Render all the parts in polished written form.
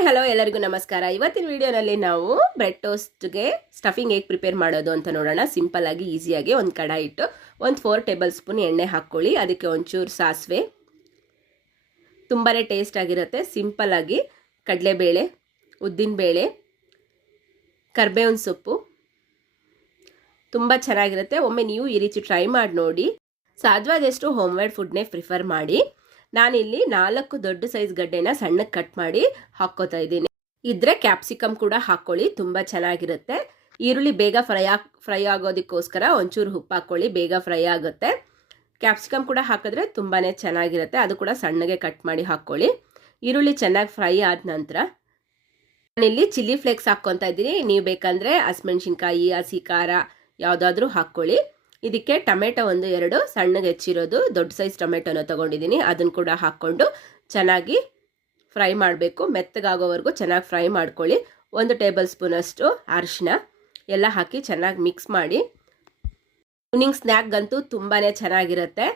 Hi hello ಎಲ್ಲರಿಗೂ ನಮಸ್ಕಾರ. ಇವತ್ತಿನ ವಿಡಿಯೋನಲ್ಲಿ ನಾವು ಬ್ರೆಡ್ ಟೋಸ್ಟ್ಗೆ ಸ್ಟಫಿಂಗ್ ಹೇಗೆ ಪ್ರಿಪೇರ್ ಮಾಡೋದು ಅಂತ ನೋಡೋಣ. ಸಿಂಪಲ್ ಆಗಿ ಈಸಿಯಾಗಿ ಒಂದು ಕಡಾಯಿ ಇಟ್ಟು ಒಂದು 4 ಟೇಬಲ್ ಸ್ಪೂನ್ ಎಣ್ಣೆ ಹಾಕ್ಕೊಳ್ಳಿ. ಅದಕ್ಕೆ ಒಂಚೂರು ಸಾಸಿವೆ, ತುಂಬಾ ಟೇಸ್ಟ್ ಆಗಿರುತ್ತೆ. ಸಿಂಪಲ್ ಆಗಿ ಕಡಲೆಬೇಳೆ, ಉದ್ದಿನಬೇಳೆ, ಕರಿಬೇವಿನ ಸೊಪ್ಪು ತುಂಬ ಚೆನ್ನಾಗಿರುತ್ತೆ. ಒಮ್ಮೆ ನೀವು ಈ ರೀತಿ ಟ್ರೈ ಮಾಡಿ ನೋಡಿ. ಸಾಧ್ಯವಾದಷ್ಟು ಹೋಮ್ ಮೇಡ್ ಫುಡ್ನೇ ಪ್ರಿಫರ್ ಮಾಡಿ. ನಾನಿಲ್ಲಿ 4 ದೊಡ್ಡ ಸೈಜ್ ಗಡ್ಡೆನ ಸಣ್ಣಕ್ಕೆ ಕಟ್ ಮಾಡಿ ಹಾಕ್ಕೋತಾ ಇದ್ದೀನಿ. ಇದ್ರೆ ಕ್ಯಾಪ್ಸಿಕಮ್ ಕೂಡ ಹಾಕ್ಕೊಳ್ಳಿ, ತುಂಬ ಚೆನ್ನಾಗಿರುತ್ತೆ. ಈರುಳ್ಳಿ ಬೇಗ ಫ್ರೈ ಆಗೋದಕ್ಕೋಸ್ಕರ ಒಂಚೂರು ಉಪ್ಪು ಹಾಕ್ಕೊಳ್ಳಿ, ಬೇಗ ಫ್ರೈ ಆಗುತ್ತೆ. ಕ್ಯಾಪ್ಸಿಕಮ್ ಕೂಡ ಹಾಕಿದ್ರೆ ತುಂಬಾ ಚೆನ್ನಾಗಿರುತ್ತೆ, ಅದು ಕೂಡ ಸಣ್ಣಗೆ ಕಟ್ ಮಾಡಿ ಹಾಕ್ಕೊಳ್ಳಿ. ಈರುಳ್ಳಿ ಚೆನ್ನಾಗಿ ಫ್ರೈ ಆದ ನಂತರ ನಾನಿಲ್ಲಿ ಚಿಲ್ಲಿ ಫ್ಲೇಕ್ಸ್ ಹಾಕ್ಕೊತಾ ಇದ್ದೀನಿ. ನೀವು ಬೇಕಂದರೆ ಹಸಿಮೆಣ್ಸಿನ್ಕಾಯಿ, ಹಸಿ ಖಾರ ಯಾವುದಾದ್ರೂ ಹಾಕ್ಕೊಳ್ಳಿ. ಇದಕ್ಕೆ ಟೊಮೆಟೊ 1-2 ಸಣ್ಣಗೆ ಹೆಚ್ಚಿರೋದು ದೊಡ್ಡ ಸೈಜ್ ಟೊಮೆಟೊನ ತೊಗೊಂಡಿದ್ದೀನಿ. ಅದನ್ನು ಕೂಡ ಹಾಕ್ಕೊಂಡು ಚೆನ್ನಾಗಿ ಫ್ರೈ ಮಾಡಬೇಕು. ಮೆತ್ತಗಾಗೋವರೆಗೂ ಚೆನ್ನಾಗಿ ಫ್ರೈ ಮಾಡ್ಕೊಳ್ಳಿ. 1 ಟೇಬಲ್ ಸ್ಪೂನಷ್ಟು ಅರಿಶಿನ ಎಲ್ಲ ಹಾಕಿ ಚೆನ್ನಾಗಿ ಮಿಕ್ಸ್ ಮಾಡಿ. ಈವ್ನಿಂಗ್ ಸ್ನ್ಯಾಕ್ಗಂತೂ ತುಂಬಾ ಚೆನ್ನಾಗಿರುತ್ತೆ.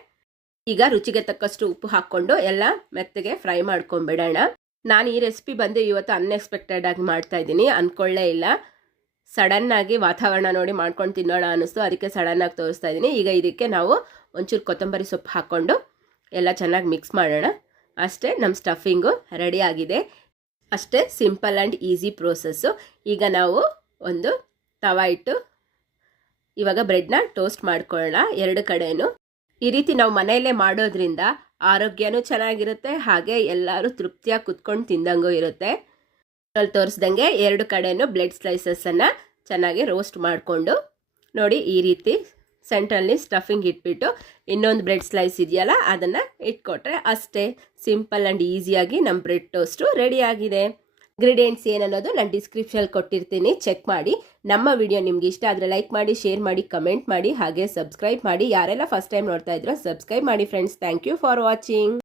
ಈಗ ರುಚಿಗೆ ತಕ್ಕಷ್ಟು ಉಪ್ಪು ಹಾಕ್ಕೊಂಡು ಎಲ್ಲ ಮೆತ್ತಗೆ ಫ್ರೈ ಮಾಡ್ಕೊಂಬಿಡೋಣ. ನಾನು ಈ ರೆಸಿಪಿ ಬಂದು ಇವತ್ತು ಅನ್ಎಕ್ಸ್ಪೆಕ್ಟೆಡ್ ಆಗಿ ಮಾಡ್ತಾ ಇದ್ದೀನಿ, ಅಂದ್ಕೊಳ್ಳೇ ಇಲ್ಲ. ಸಡನ್ನಾಗಿ ವಾತಾವರಣ ನೋಡಿ ಮಾಡ್ಕೊಂಡು ತಿನ್ನೋಣ ಅನ್ನಿಸ್ತು, ಅದಕ್ಕೆ ಸಡನ್ನಾಗಿ ತೋರಿಸ್ತಾ ಇದ್ದೀನಿ. ಈಗ ಇದಕ್ಕೆ ನಾವು ಒಂಚೂರು ಕೊತ್ತಂಬರಿ ಸೊಪ್ಪು ಹಾಕ್ಕೊಂಡು ಎಲ್ಲ ಚೆನ್ನಾಗಿ ಮಿಕ್ಸ್ ಮಾಡೋಣ. ಅಷ್ಟೇ, ನಮ್ಮ ಸ್ಟಫಿಂಗು ರೆಡಿ ಆಗಿದೆ. ಅಷ್ಟೇ, ಸಿಂಪಲ್ ಆ್ಯಂಡ್ ಈಸಿ ಪ್ರೋಸೆಸ್ಸು. ಈಗ ನಾವು ಒಂದು ತವಾ ಇಟ್ಟು ಇವಾಗ ಬ್ರೆಡ್ನ ಟೋಸ್ಟ್ ಮಾಡ್ಕೊಳ್ಳೋಣ 2 ಕಡೆಯೂ. ಈ ರೀತಿ ನಾವು ಮನೆಯಲ್ಲೇ ಮಾಡೋದ್ರಿಂದ ಆರೋಗ್ಯನೂ ಚೆನ್ನಾಗಿರುತ್ತೆ, ಹಾಗೆ ಎಲ್ಲರೂ ತೃಪ್ತಿಯಾಗಿ ಕುತ್ಕೊಂಡು ತಿಂದಂಗೂ ಇರುತ್ತೆ. ತೋರಿಸ್ದಂಗೆ 2 ಕಡೆಯೂ ಬ್ರೆಡ್ ಸ್ಲೈಸಸ್ಸನ್ನು ಚೆನ್ನಾಗಿ ರೋಸ್ಟ್ ಮಾಡಿಕೊಂಡು ನೋಡಿ, ಈ ರೀತಿ ಸೆಂಟ್ರಲ್ಲಿ ಸ್ಟಫಿಂಗ್ ಇಟ್ಬಿಟ್ಟು ಇನ್ನೊಂದು ಬ್ರೆಡ್ ಸ್ಲೈಸ್ ಇದೆಯಲ್ಲ ಅದನ್ನು ಇಟ್ಕೊಟ್ರೆ ಅಷ್ಟೇ, ಸಿಂಪಲ್ ಆ್ಯಂಡ್ ಈಸಿಯಾಗಿ ನಮ್ಮ ಬ್ರೆಡ್ ಟೋಸ್ಟು ರೆಡಿ ಆಗಿದೆ. ಇಂಗ್ರೀಡಿಯೆಂಟ್ಸ್ ಏನನ್ನೋದು ನಾನು ಡಿಸ್ಕ್ರಿಪ್ಷನ್ ಕೊಟ್ಟಿರ್ತೀನಿ, ಚೆಕ್ ಮಾಡಿ. ನಮ್ಮ ವಿಡಿಯೋ ನಿಮ್ಗೆ ಇಷ್ಟ ಆದರೆ ಲೈಕ್ ಮಾಡಿ, ಶೇರ್ ಮಾಡಿ, ಕಮೆಂಟ್ ಮಾಡಿ, ಹಾಗೆ ಸಬ್ಸ್ಕ್ರೈಬ್ ಮಾಡಿ. ಯಾರೆಲ್ಲ ಫಸ್ಟ್ ಟೈಮ್ ನೋಡ್ತಾ ಇದ್ರೋ ಸಬ್ಸ್ಕ್ರೈಬ್ ಮಾಡಿ friends. Thank you for watching.